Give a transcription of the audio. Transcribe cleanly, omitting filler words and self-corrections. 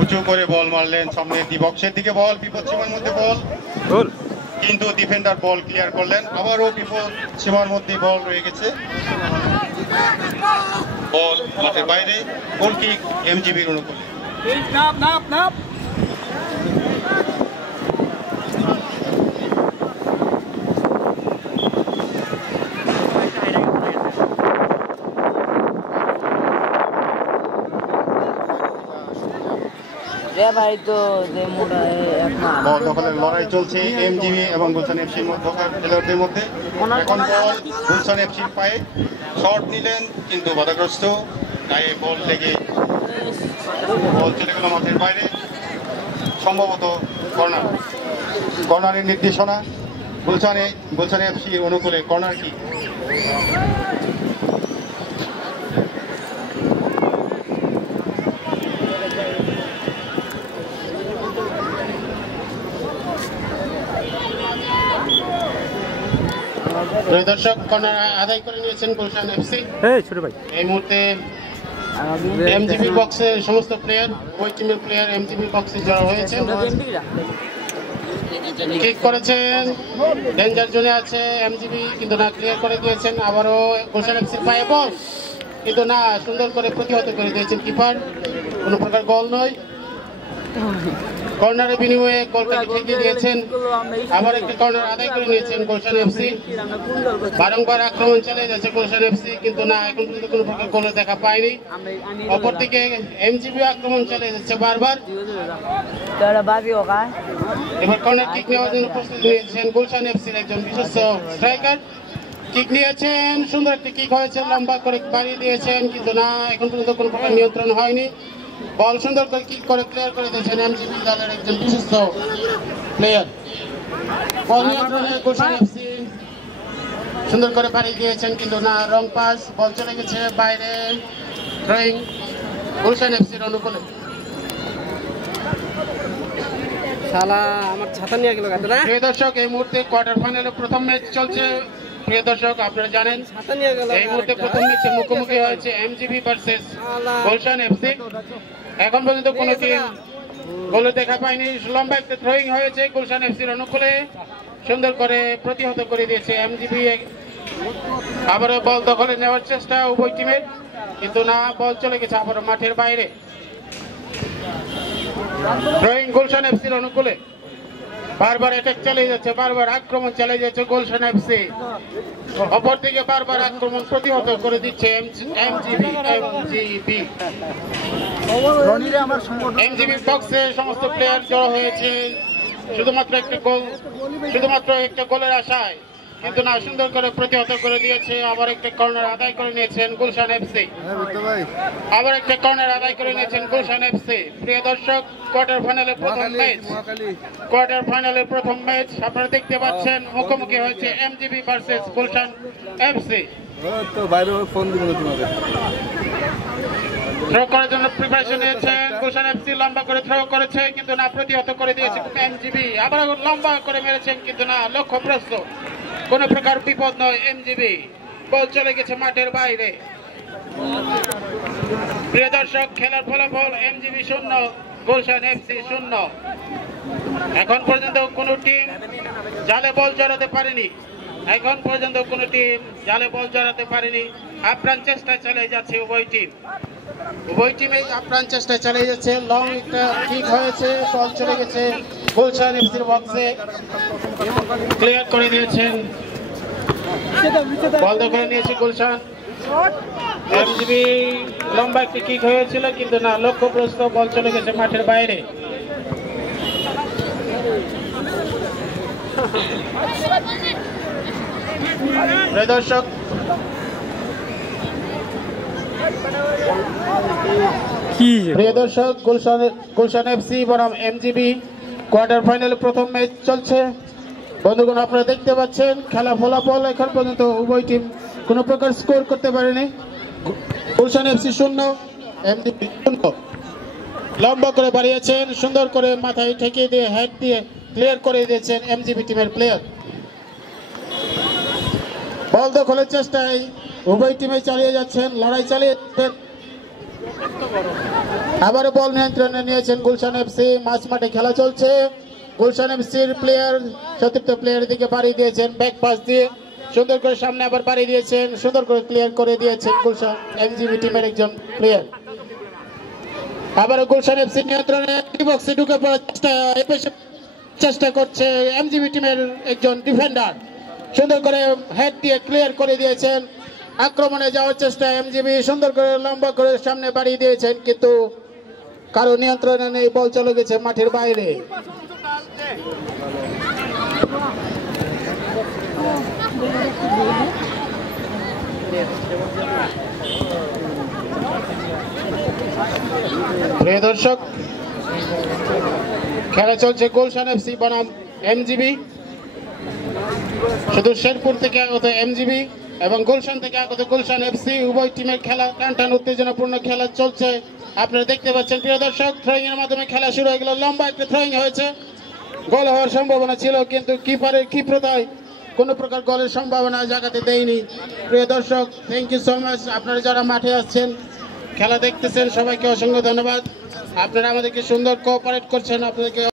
উঁচু করে বল মারলেন সামনে বক্সের দিকে বল বিপদ সীমার মধ্যে বল কিন্তু ডিফেন্ডার বল ক্লিয়ার করলেন আবারও বিপদ সীমার মধ্যে বল রয়ে গেছে বল মাঠের বাইরে গোল কিক এমজিবির অনুকূলে বল দখলের লড়াই চলছে এমজিবি এবং গুলশান এফসির খেলোয়াড়দের মধ্যে এখন বল গুলশান এফসির পায়ে শট নিলেন কিন্তু বাধাগ্রস্ত গায়ে বল লেগে বল চলে গেল মাঠের বাইরে সম্ভবত কর্নারের নির্দেশনা গুলশান এফসির অনুকূলে কর্নার কি দর্শক কর্নার আদায় করে নিয়েছেন গুলশান এফসি এই মুহূর্তে এমজিবি বক্সে সমস্ত প্লেয়ার ওই টিমের প্লেয়ার এমজিবি বক্সে জড়ো হয়েছে কিক করেছেন ডেঞ্জার জোনে আছে এমজিবি কিন্তু না ক্লিয়ার করে দিয়েছেন আবারও গুলশান এফসির পায়ে বল কিন্তু না সুন্দর করে প্রতিহত করে দিয়েছেন কিপার কোনো প্রকার গোল নয় কর্নারের বিনিময়ে গোলটাকে ঠেকিয়ে দিয়েছেন আবার একটি কর্নার আদায় করে নিয়েছেন গুলশান এফসি বারংবার আক্রমণ চালিয়ে যাচ্ছে গুলশান এফসি কিন্তু না এখন পর্যন্ত কোনো প্রকার গোল দেখা পায়নি অপরদিকে এমজিবি আক্রমণ চালিয়ে যাচ্ছে বারবার এবার কর্নার কিক নেওয়ার জন্য প্রস্তুতি নিয়েছেন গুলশান এফসির একজন বিশ্বস্ত স্ট্রাইকার কিক নিয়েছেন সুন্দর একটি কিক হয়েছে লম্বা করে বাড়িয়ে দিয়েছেন কিন্তু না এখন পর্যন্ত কোনো প্রকার নিয়ন্ত্রণ হয়নি বল সুন্দর করে কিক করে ক্লিয়ার করে দিয়েছেন এমজিবি দলের একজন বিশিষ্ট প্লেয়ার বল নিয়ন্ত্রণে গুলশান এফসি সুন্দর করে বাড়িয়ে দিয়েছেন কিন্তু না রং পাস বল চলে গেছে বাইরে থ্রোয়িং গুলশান এফসির অনুকূলে আমার ছাতা নিয়ে গেল প্রিয় দর্শক এই মুহূর্তে কোয়ার্টার ফাইনালে প্রথম ম্যাচ চলছে প্রিয় দর্শক আপনারা জানেন এই মুহূর্তে প্রথম ম্যাচে মুখোমুখি হয়েছে এমজিবি ভার্সেস গুলশান এফসি এখন পর্যন্ত কোনো টিম গোল দেখা পায়নি লম্বা একটা থ্রোয়িং হয়েছে গুলশান এফসির অনুকূলে সুন্দর করে প্রতিহত করে দিয়েছে এমজিবি আবারও বল দখলে নেওয়ার চেষ্টা উভয় টিমের কিন্তু না বল চলে গেছে আবারও মাঠের বাইরে থ্রোয়িং গুলশান এফসির অনুকূলে বারবার অ্যাটাক চালিয়ে যাচ্ছে বারবার আক্রমণ চালিয়ে যাচ্ছে গুলশান এফসি অপরদিকে বারবার আক্রমণ প্রতিহত করে দিচ্ছে এমজিবি বক্সে সমস্ত প্লেয়ার জড়ো হয়েছে শুধুমাত্র একটা গোলের আশায় কিন্তু না সুন্দর করে প্রতিহত করে দিয়েছে আবার একটা কর্নার আদায় করে নিয়েছেন গুলশান এফসি আবার একটা কর্নার আদায় করে নিয়েছেন গুলশান এফসি প্রিয় দর্শক কোয়ার্টার ফাইনালে প্রথম ম্যাচ আপনারা দেখতে পাচ্ছেন মুখোমুখি হয়েছে এমজিবি ভার্সেস গুলশান এফসি থ্রো করার জন্য প্রিপারেশন নিয়েছেন গুলশান এফসি লম্বা করে থ্রো করেছে কিন্তু না প্রতিহত করে দিয়েছে এমজিবি আবার লম্বা করে মেরেছেন কিন্তু না লক্ষ্যভ্রষ্ট কোন প্রকার বিপদ নয় এমজিবি বল চলে গেছে মাঠের বাইরে প্রিয় দর্শক খেলার ফলাফল এমজিবি 0 গুলশান এফসি 0 এখন পর্যন্ত কোনো টিম জালে বল জড়াতে পারেনি আপ্রাণ চেষ্টায় চালিয়ে যাচ্ছে উভয় টিমে আপ্রাণ চেষ্টায় চালিয়ে যাচ্ছে লং একটা কিক হয়েছে বল চলে গেছে গুলশান এফসির বক্সে ক্লিয়ার করে দিয়েছেন বল দখলে নিয়েছে গুলশান এমজিবি লম্বা একটি কিক হয়েছিল কিন্তু না লক্ষ্যভ্রষ্ট বল চলে গেছে মাঠের বাইরে দর্শক প্রিয় দর্শক গুলশান এফসি বনাম এমজিবি কোয়ার্টার ফাইনালে প্রথম ম্যাচ চলছে বন্ধুগণ আপনারা দেখতে পাচ্ছেন খেলা ফলাফল এখন পর্যন্ত উভয় টিম কোনো প্রকার স্কোর করতে পারেনি গুলশান এফসি 0 এমজিবি 0 লম্বা করে বাড়িয়েছেন সুন্দর করে মাথায় ঠেকিয়ে দিয়ে হেড দিয়ে ক্লিয়ার করে দিয়েছেন এমজিবি টিমের প্লেয়ার বল দখলের চেষ্টায় উভয় টিমে চালিয়ে যাচ্ছেন লড়াই চালিয়ে আবারও বল নিয়ন্ত্রণে নিয়েছেন গুলশান এফসি। মাঝ মাঠে খেলা চলছে। গুলশান এফসির প্লেয়ার চতুর্থ প্লেয়ারের দিকে বাড়ি দিয়েছেন ব্যাক পাস দিয়ে, সুন্দর করে সামনে আবার বাড়ি দিয়েছেন, সুন্দর করে ক্লিয়ার করে দিয়েছেন গুলশান এমজিবি টিমের একজন প্লেয়ার। আবারও গুলশান এফসি নিয়ন্ত্রণে বক্সে ঢুকে পড়ার চেষ্টা করছে এমজিবি টিমের একজন ডিফেন্ডার, সুন্দর করে হেড দিয়ে ক্লিয়ার করে দিয়েছেন। আক্রমণে যাওয়ার চেষ্টা এমজিবি, সুন্দর করে লম্বা করে সামনে বাড়িয়ে দিয়েছেন, কিন্তু কারো নিয়ন্ত্রণে নেই, বল চলে গেছে মাঠের বাইরে। প্রিয় দর্শক, খেলা চলছে গুলশান এফসি বনাম এমজিবি। শুধু শেরপুর থেকে আগত এমজিবি এবং গুলশান থেকে আগত গুলশান এফসি, উভয় টিমের খেলা টানটান উত্তেজনাপূর্ণ খেলা চলছে। আপনারা দেখতে পাচ্ছেন প্রিয় দর্শক, থ্রোয়িং এর মাধ্যমে খেলা শুরু হয়ে গেল। লম্বা একটা থ্রোয়িং হয়েছে, গোল হওয়ার সম্ভাবনা ছিল, কিন্তু কিপারের ক্ষিপ্রতায় কোনো প্রকার গোলের সম্ভাবনা জায়গাতে দেয়নি। প্রিয় দর্শক, থ্যাংক ইউ সো মাচ। আপনারা যারা মাঠে আসছেন, খেলা দেখতেছেন, সবাইকে অসংখ্য ধন্যবাদ। আপনারা আমাদেরকে সুন্দর কোঅপারেট করছেন, আপনাদেরকে